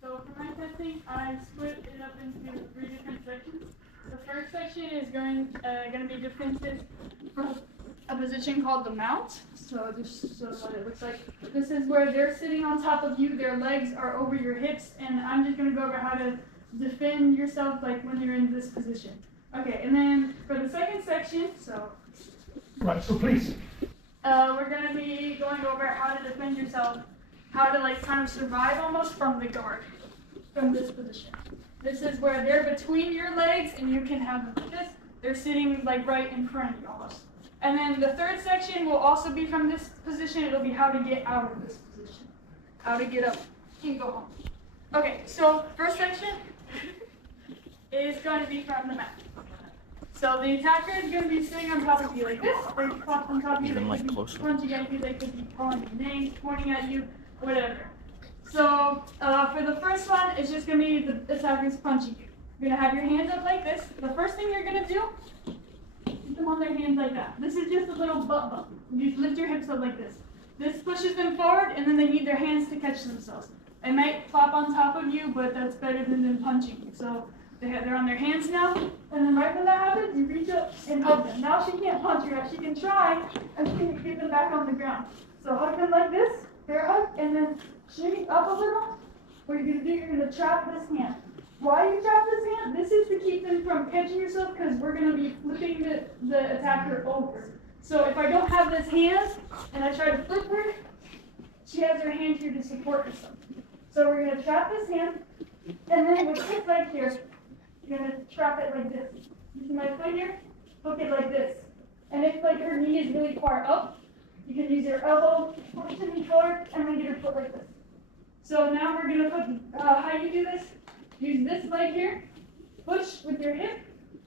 So for my testing, I split it up into 3 different sections. The first section is going to be defensive from a position called the mount. So just what it looks like. This is where they're sitting on top of you, their legs are over your hips, and I'm just going to go over how to defend yourself like when you're in this position. Okay, and then for the second section, Right, so please. we're going to be going over how to defend yourself, how to like kind of survive almost from the guard, from this position. This is where they're between your legs and you can have them like this. They're sitting like right in front of you almost. And then the third section will also be from this position. It'll be how to get out of this position. How to get up and go home. Okay, so first section is going to be from the mat. So the attacker is going to be sitting on top of you like this. Or on top of you. Even they like could be closer. Punching at you, they could be calling your names, pointing at you, whatever. So for the first one, it's just going to be the attackers punching you. You're going to have your hands up like this. The first thing you're going to do, keep them on their hands like that. This is just a little butt bump. You lift your hips up like this. This pushes them forward, and then they need their hands to catch themselves. They might flop on top of you, but that's better than them punching you. So they're on their hands now, and then right when that happens, you reach up and hug them. Now she can't punch you, she can try, and she can get them back on the ground. So hug them like this, bear hug, and then shimmy up a little. What you're going to do, you're going to trap this hand. Why do you trap this hand? This is to keep them from catching yourself, because we're going to be flipping the attacker over. So if I don't have this hand, and I try to flip her, she has her hand here to support herself. So we're going to trap this hand, and then with this leg here, you're going to trap it like this. You see my foot here? Hook it like this. And if like her knee is really far up, you can use your elbow, push the knee forward, and then get her foot like this. So now we're going to put, how you do this, use this leg here, push with your hip,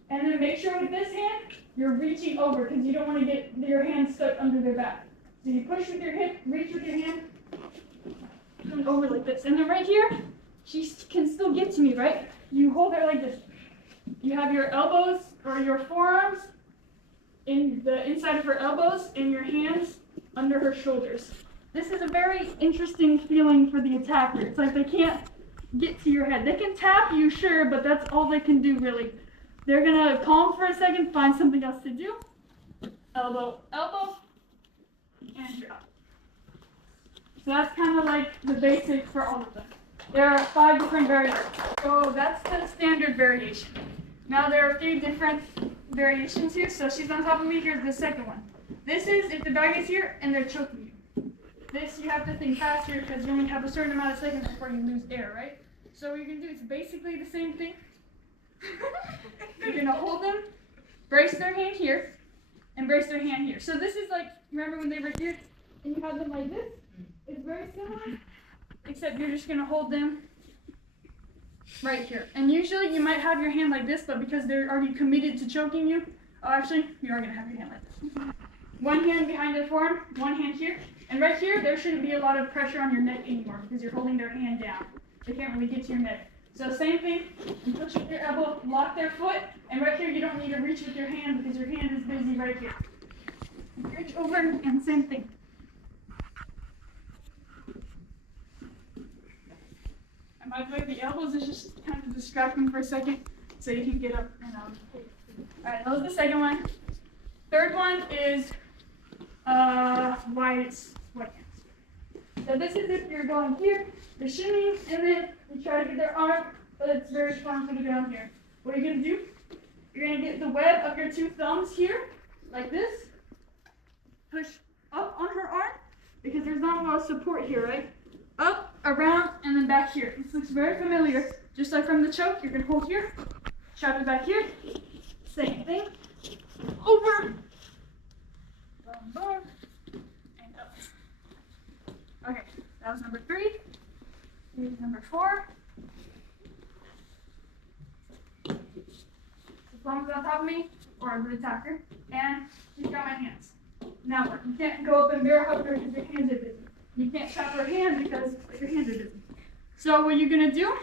and then make sure with this hand, you're reaching over, because you don't want to get your hand stuck under their back. So you push with your hip, reach with your hand, and over like this. And then right here, she can still get to me, right? You hold her like this. You have your elbows or your forearms in the inside of her elbows and your hands under her shoulders. This is a very interesting feeling for the attacker. It's like they can't get to your head. They can tap you, sure, but that's all they can do really. They're gonna calm for a second, find something else to do. Elbow, elbow, and drop. So that's kind of like the basic for all of them. There are 5 different variations. So that's the standard variation. Now there are a few different variations here. So she's on top of me, here's the second one. This is if the bag is here and they're choking you. This you have to think faster because you only have a certain amount of seconds before you lose air, right? So what you're going to do is basically the same thing. You're going to hold them, brace their hand here, and brace their hand here. So this is like, remember when they were here and you had them like this? It's very similar, except you're just going to hold them right here. And usually you might have your hand like this, but because they're already committed to choking you, actually, you are going to have your hand like this. One hand behind their forearm, one hand here. And right here, there shouldn't be a lot of pressure on your neck anymore because you're holding their hand down. They can't really get to your neck. So same thing, you push with your elbow, lock their foot, and right here you don't need to reach with your hand because your hand is busy right here. Reach over and same thing. And by the way, the elbows is just kind of distracting for a second so you can get up and Alright, that was the second one. Third one is wide hands. So this is if you're going here, you're shimmying, and then you try to get their arm, but it's very strong for the ground here. What are you going to do? You're going to get the web of your 2 thumbs here, like this. Push up on her arm, because there's not a lot of support here, right? Up, around, and then back here. This looks very familiar. Just like from the choke, you're going to hold here, trap it back here. Same thing. Over. Boom, and up. Okay, that was number 3. Here's number 4. The thumb's on top of me, or the attacker, and she's got my hands. Now what? You can't go up and bear hug her because your hands are busy. You can't trap her hand because your hands are busy. So what you're gonna do?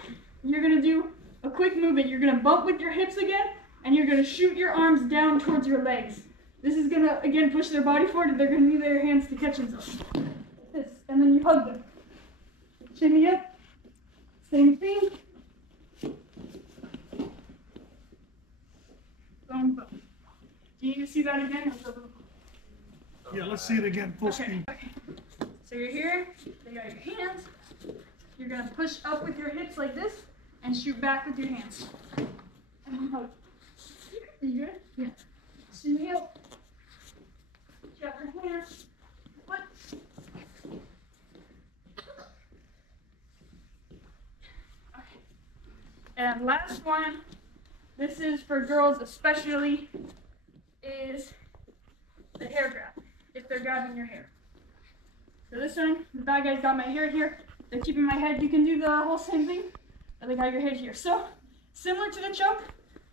You're gonna do a quick movement. You're gonna bump with your hips again, and you're gonna shoot your arms down towards your legs. This is gonna again push their body forward, and they're gonna need their hands to catch themselves. This, and then you hug them. Shimmy up. Same thing. Boom, boom. Do you need to see that again? Yeah, let's see it again, full Okay. speed. Okay. So you're here, you got your hands. You're gonna push up with your hips like this and shoot back with your hands. And then hug. You good? Yeah. Shimmy up. Grab your hands. Foot. Okay. And last one, this is for girls especially, is the hair grab, if they're grabbing your hair. So this one, the bad guy's got my hair here, they're keeping my head, you can do the whole same thing, but they got your head here. So, similar to the choke,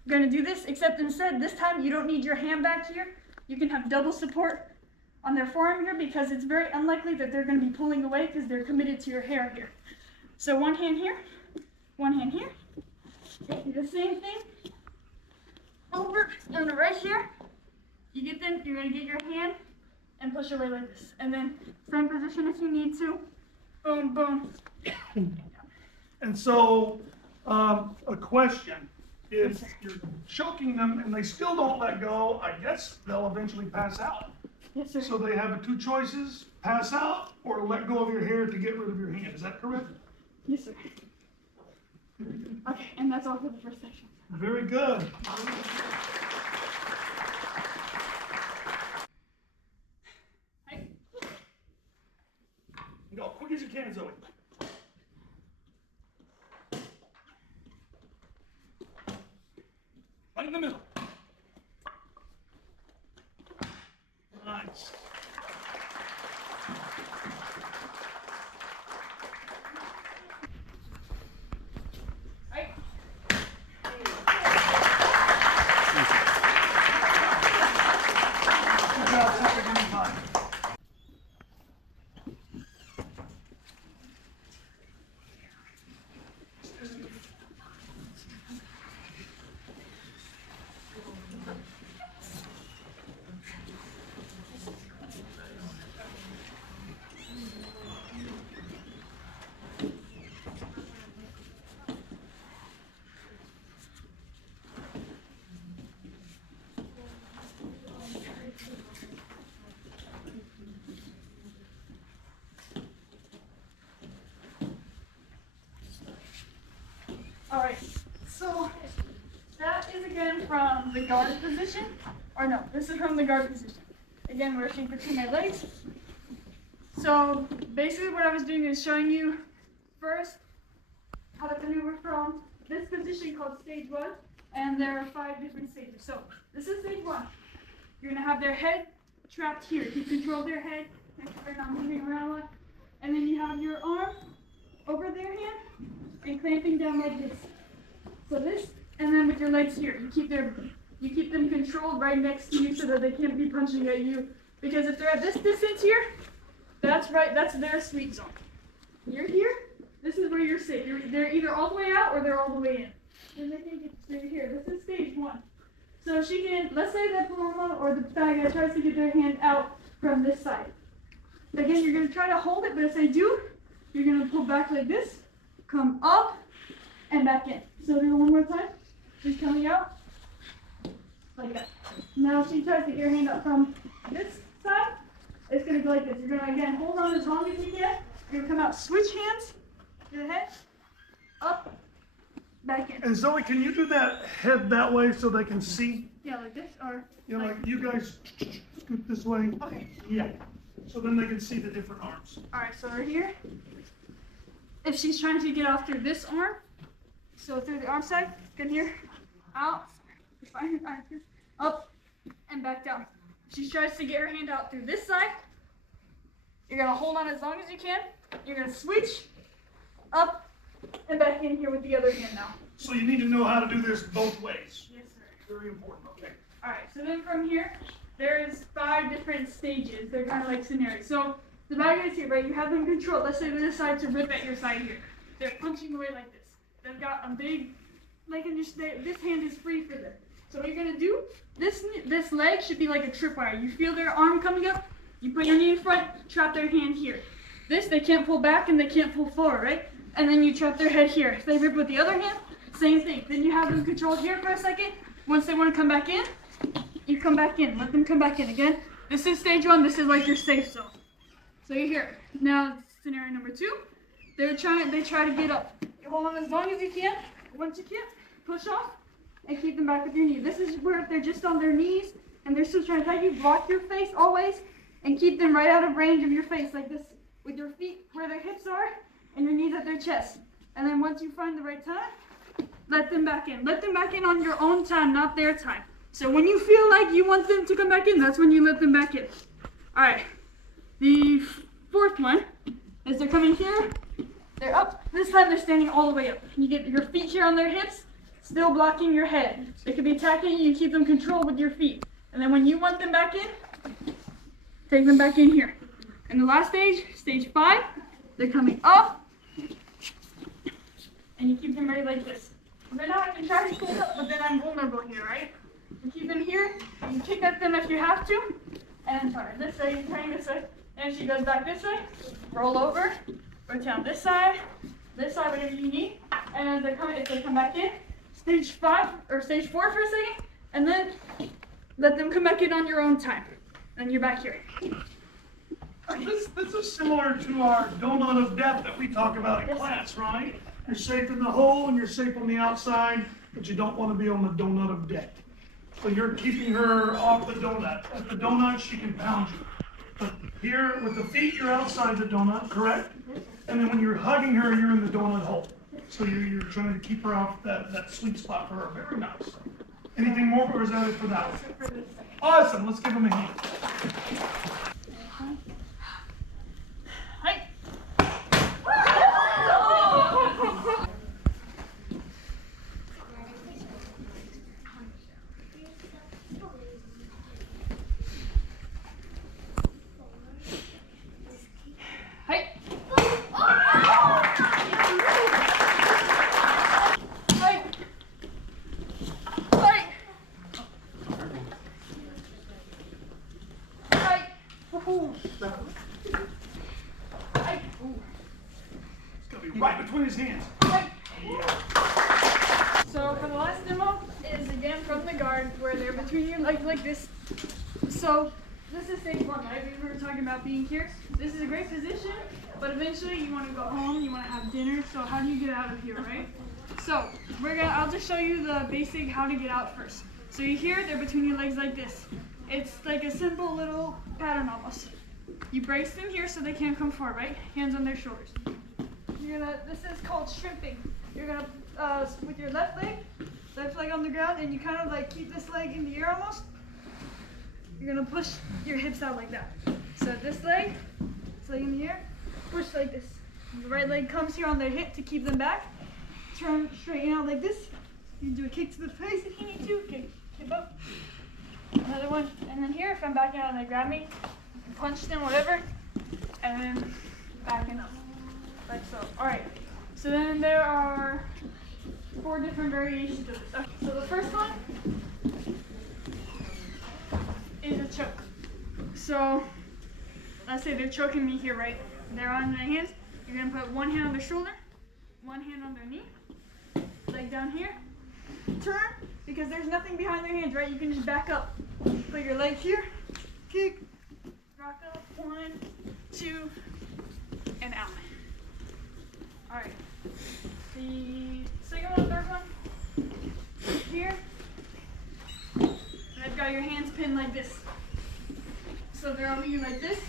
we're gonna do this, except instead, this time you don't need your hand back here, you can have double support on their forearm here because it's very unlikely that they're gonna be pulling away because they're committed to your hair here. So one hand here, do the same thing, over and right here, you get them, you're gonna get your hand and push away like this. And then same position if you need to. Boom, boom. And so, a question, if you're choking them and they still don't let go, I guess they'll eventually pass out. Yes, sir. So they have two choices, pass out or let go of your hair to get rid of your hand, is that correct? Yes, sir. Okay, and that's all for the first section. Very good. Hey. Go, quick as you can, Zoe. Right in the middle. Nice. Right. Good job, second time. Alright, so that is again from the guard position. Or no, this is from the guard position. Again, we're reaching between my legs. So basically what I was doing is showing you first how to maneuver from this position called stage 1, and there are 5 different stages. So this is stage 1. You're gonna have their head trapped here. Keep control of their head, make sure they're not moving around a lot. And then you have your arm over their hand and clamping down like this. So this, and then with your legs here, you keep them controlled right next to you so that they can't be punching at you. Because if they're at this distance here, that's their sweet zone. You're here, this is where you're safe. They're either all the way out or they're all the way in. And they can get through here. This is stage 1. So she can, let's say that Paloma or the bad guy tries to get their hand out from this side. Again, you're gonna try to hold it, but if they do, you're gonna pull back like this, come up, and back in. So do it one more time. She's coming out, like that. Now she tries to get her hand up from this side, it's gonna go like this. You're gonna, again, hold on as long as you can. You're gonna come out, switch hands, to the head, up, back in. And Zoe, can you do that head that way so they can see? Yeah, like this, or You know, like you guys scoot this way. okay. Yeah. So then they can see the different arms. Alright, so we're here. If she's trying to get off through this arm, so through the arm side, come here, out, up, and back down. If she tries to get her hand out through this side, you're gonna hold on as long as you can. You're gonna switch, up, and back in here with the other hand now. So you need to know how to do this both ways. Yes, sir. Very important. Okay. Alright, so then from here, there's 5 different stages. They're kind of like scenarios. So the bad guys here, right? You have them controlled. Let's say they decide to rip at your side here. They're punching away like this. They've got a big, like, this hand is free for them. So what you're gonna do? This leg should be like a tripwire. You feel their arm coming up. You put your knee in front, trap their hand here. This they can't pull back and they can't pull forward, right? and then you trap their head here. If they rip with the other hand, same thing. Then you have them controlled here for a second. Once they want to come back in, you come back in. Let them come back in again. This is stage 1. This is like your safe zone. So you're here. Now scenario number 2. They try to get up. You hold them as long as you can. Once you can, push off and keep them back with your knee. This is where if they're just on their knees and they're still trying to tag you, block your face always and keep them right out of range of your face like this, with your feet where their hips are and your knees at their chest. And then once you find the right time, let them back in. Let them back in on your own time, not their time. So when you feel like you want them to come back in, that's when you let them back in. All right. The 4th one is they're coming here. They're up. This time they're standing all the way up. You get your feet here on their hips, still blocking your head. They could be attacking you. You keep them controlled with your feet. And then when you want them back in, take them back in here. And the last stage, stage 5, they're coming up. And you keep them ready like this. Then now I can try to hold up, but then I'm vulnerable here, right? You keep them here. You kick at them if you have to. And turn this way, turn this way. And she goes back this way. Roll over. Rotate on this side, whatever you need. And if they come back in, stage 5 or stage 4 for a second, and then let them come back in on your own time. And you're back here. This is similar to our donut of death that we talk about in class, right? You're safe in the hole and you're safe on the outside, but you don't want to be on the donut of death. So you're keeping her off the donut. At the donut, she can pound you. But here, with the feet, you're outside the donut, correct? And then when you're hugging her, you're in the donut hole. So you're trying to keep her off that sweet spot for her. Very nice. Anything more, or is that it for that one? Awesome. Let's give them a hand. Hi. It's gonna be right between his hands. So for the last demo is again from the guard where they're between your legs like this. So this is stage 1, right? We were talking about being here. This is a great position, but eventually you want to go home, you want to have dinner. So how do you get out of here, right? So I'll just show you the basic how to get out first. So you hear they're between your legs like this. It's like a simple little pattern almost. You brace them here so they can't come forward, right? Hands on their shoulders. This is called shrimping. You're gonna, with your left leg on the ground, and you kind of like keep this leg in the air almost. You're gonna push your hips out like that. So this leg in the air, push like this. The right leg comes here on their hip to keep them back. Turn, straighten out like this. You can do a kick to the face if you need to. Okay, hip up. Another one, and then here, if I'm backing out and they grab me, I can punch them, whatever, and then backing up, like so. All right, so then there are 4 different variations of this. Okay, so the first one is a choke. So let's say they're choking me here, right? They're on their hands. You're gonna put one hand on their shoulder, one hand on their knee, leg down here, turn, because there's nothing behind their hands, right? You can just back up. Put your leg here, kick, rock up, 1, 2, and out. All right. The second one, third one, here. And I've got your hands pinned like this. So they're over you like this.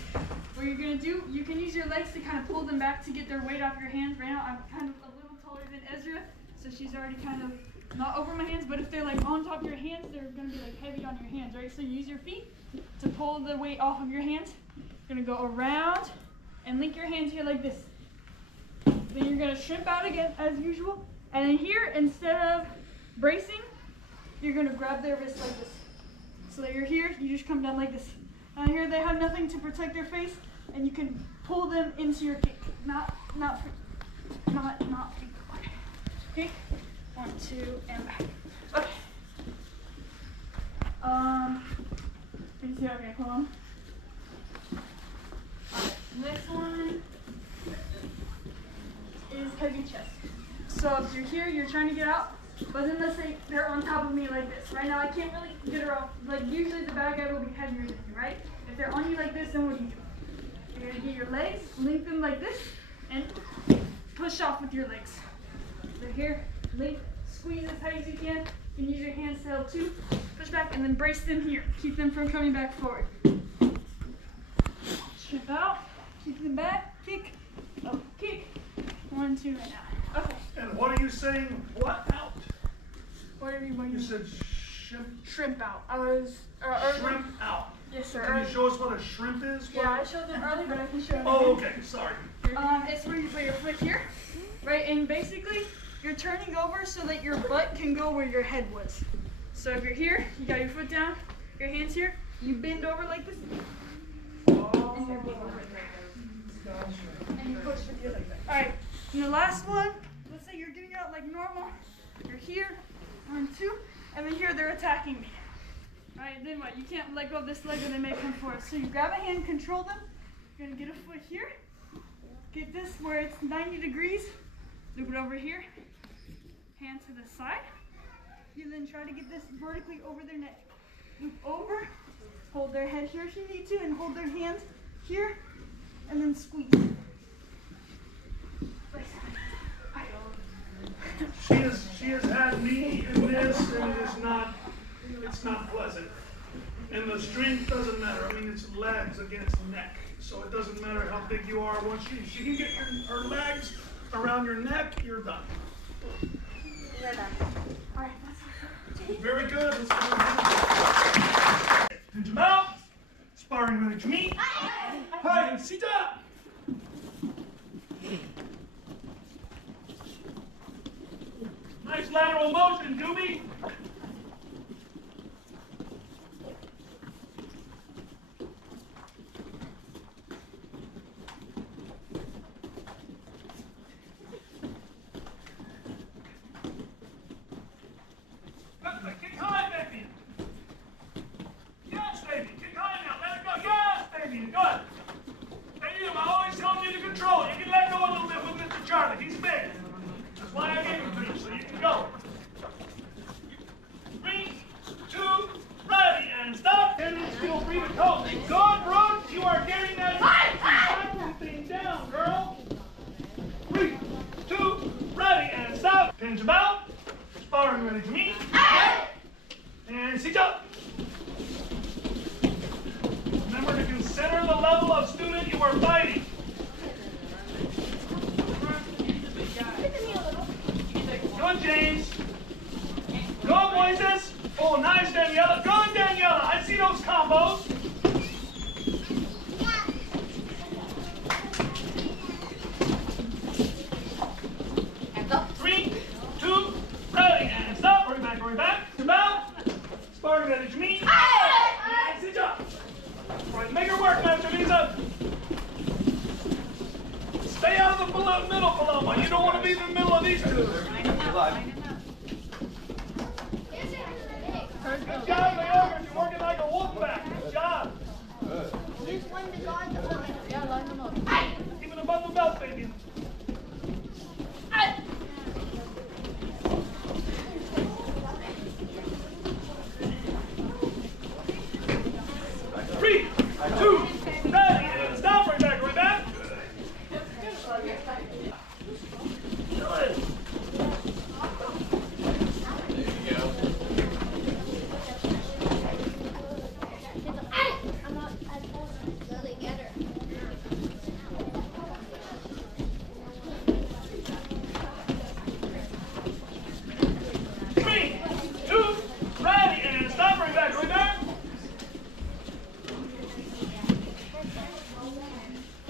What you're gonna do, you can use your legs to kind of pull them back to get their weight off your hands. Right now, I'm kind of a little taller than Ezra, so she's already kind of not over my hands, but if they're like on top of your hands, they're gonna be like heavy on your hands, right? So use your feet to pull the weight off of your hands. You're gonna go around and link your hands here like this. Then you're gonna shrimp out again as usual. And then here, instead of bracing, you're gonna grab their wrist like this. So that you're here, you just come down like this. And here they have nothing to protect their face, and you can pull them into your kick. Not feet. Okay. 1, 2, and back. Okay. Can you see? Okay, hold on. Alright, next one is heavy So if you're here, you're trying to get out, but then let's say they're on top of me like this. Right now I can't really get her off. Like usually the bad guy will be heavier than you, right? If they're on you like this, then what do? You're gonna get your legs, link them like this, and push off with your legs. They're here, link, squeeze as tight as you can. You can use your hands to help too. Push back and then brace them here. Keep them from coming back forward. Strip out, keep them back, kick, up, kick. 1, 2, and out. Okay. And what are you saying? What out? Whatever you want. You said shrimp. Shrimp out. I was Shrimp out. Yes, sir. Can you show us what a shrimp is? Yeah, I showed them early, but I can show them. Oh, okay. Sorry. It's where you put your foot here, right? And basically, you're turning over so that your butt can go where your head was. So if you're here, you got your foot down, your hands here, you bend over like this. Oh. And your feet over there. And you push with your leg back. Alright, and the last one, let's say you're getting out like normal. You're here, 1, 2, and then here they're attacking me. Alright, then what? You can't let go of this leg or they may come forward. So you grab a hand, control them. You're gonna get a foot here. Get this where it's 90 degrees. Loop it over here. Hand to the side. You then try to get this vertically over their neck. Loop over. Hold their head here if you need to, and hold their hands here, and then squeeze. She has had me in this, and it's not pleasant. And the strength doesn't matter. I mean, it's legs against neck, so it doesn't matter how big you are. Once she can get her legs around your neck, you're done. You're done. All right, that's very good. Let's go Pinch them out. Sparring ready to meet. Hi, sit up. Nice lateral motion, Doobie. Kick high, baby. Yes, baby. Kick high now. Let it go. Yes, baby. Good. Hey, you. I always tell you to control it. You can let go a little bit with Mr. Charlie. He's big. That's why I gave him to you, so you can go. 3, 2, ready, and stop. And still breathe the coat. Good, Brooke. You are getting that thing down, girl. 3, 2, ready, and stop. Pinch him out. Sparring ready to meet. And sit up. Remember to consider the level of student you are fighting. Go on, James. Go on, Moises. Oh, nice, Daniela. Go on, Daniela. I see those combos. And up. 3, 2, ready, and stop. Hurry back, hurry back. Come out. Sparring ready to meet. And sit up. All right, make her work, Master Lisa. Stay out of the middle, Paloma. You don't want to be in the middle of these two. Good job, Leora. You're working like a wolf pack. Good job. Use one to guard the other. Yeah, line them up. Keep it above the belt, baby. 3, 2, ready, and stop. Right back, right back. I'm not as close as they get her. 3, 2, ready, and stop. Right back, right back.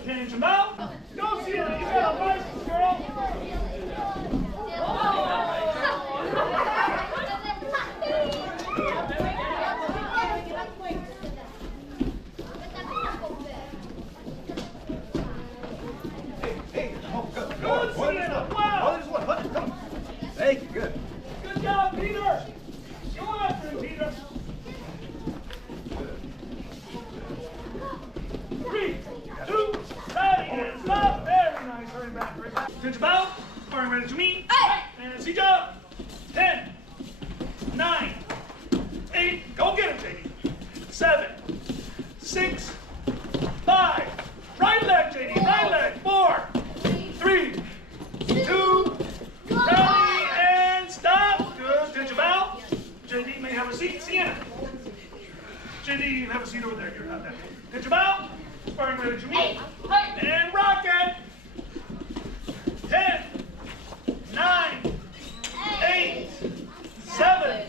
Change them out. Go see it. You got a license, girl. Hey, oh, good. Good, Sienna. Wow. Oh, there's one. What? Come on. Thank you. Good. Good job, Peter. Go after him, Peter. 3, 2, ready, and stop. Very nice. Hurry back, hurry back. Pinch him out. Sparring ready to meet. you can have a seat over there. You're not that. Pitch them out. Sparring ready to meet. And rock it. 10, 9, 8, 7,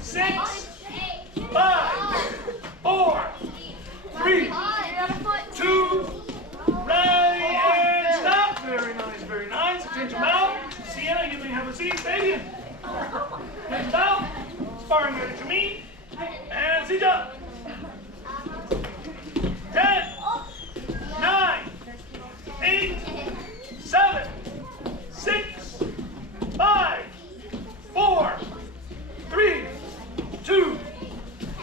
6, 5, 4, 3, 2, ready, and stop. Very nice, very nice. Pinch them out. Sienna, you may have a seat. Fabian. Pinch them out. Sparring ready to meet. And sit up. 10, 9, 8, 7, 6, 5, 4, 3, 2,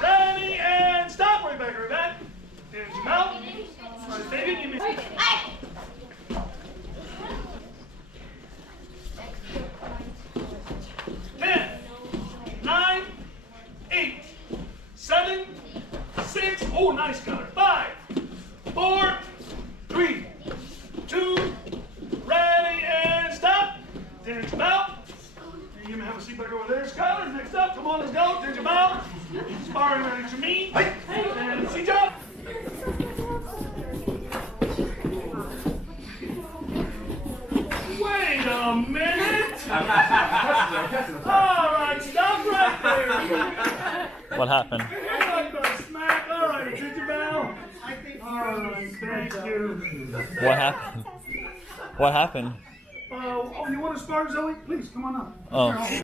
ready, and stop. Right back, right back. Pinch them out. All right, Fabian, you may. 10, 9, 8, 7, 6. Oh, nice cutter. 5, 4, 3, 2, ready, and stop. Pinch them out. You can have a seat back over there. Skylar, next up. Come on, let's go. Pinch them out. Sparring ready to meet. And seat up. Wait a minute. All right, stop right there. What happened? Like the smack. All right, did you bow? All right, thank you. What happened? What happened? Oh, you want to spar, Zoe? Please, come on up. Oh.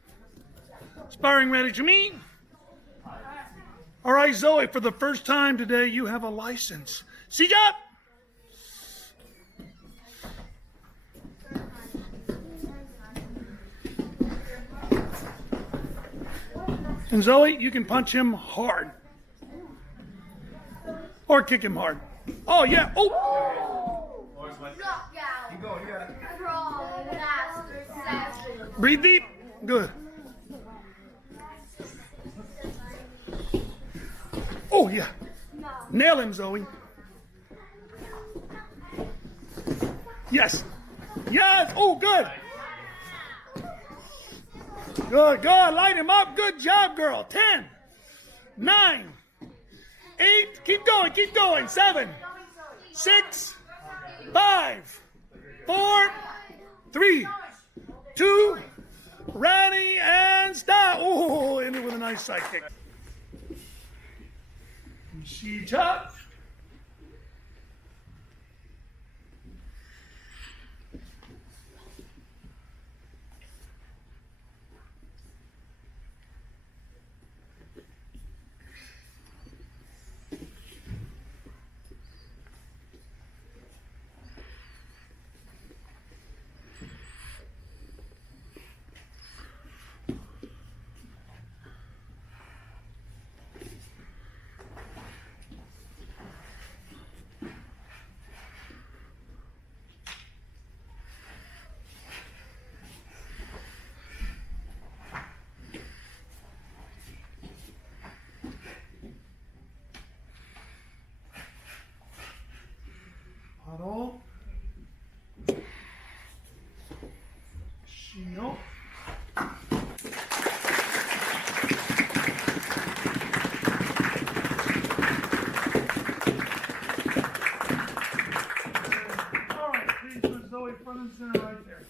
Sparring ready to meet. All right, Zoe, for the first time today, you have a license. Seat up. And Zoe, you can punch him hard. Or kick him hard. Oh, yeah. Oh! Keep going, you got it. Breathe deep. Good. Oh, yeah. Nail him, Zoe. Yes. Yes. Oh, good. Good, good. Light him up. Good job, girl. 10, 9, 8. Keep going, keep going. 7, 6, 5, 4, 3, 2, ready, and stop. Oh, in it with a nice side kick. Sheet up. Huddle. Shield. All right, please put Zoe front and center right there.